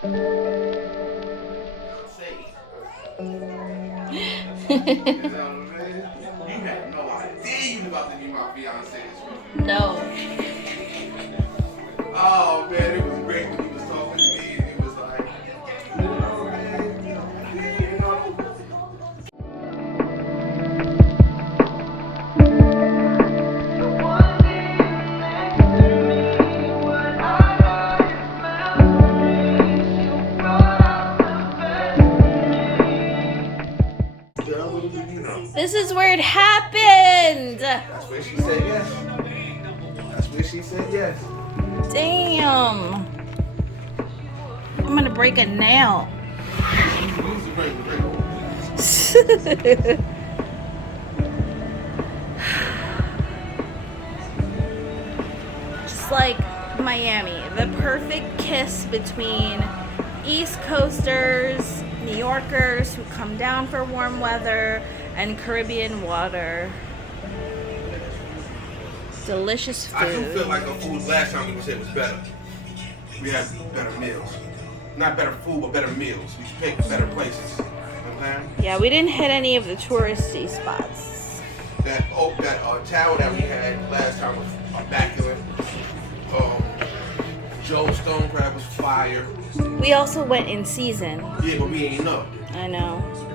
You had no idea you was about to be my fiance. No. Oh man, it was great when he was talking to me and he was like, This is where it happened. That's where she said yes. That's where she said yes. Damn. I'm gonna break a nail. Just like Miami, the perfect kiss between East Coasters, New Yorkers who come down for warm weather, and Caribbean water. Delicious food. I do feel like our food last time we was here was better. We had better meals. Not better food, but better meals. We picked better places. You know what I'm saying? Yeah, we didn't hit any of the touristy spots. That tower that we had last time was immaculate. Joe's Stone Crab was fire. We also went in season. Yeah, but we ain't know. I know.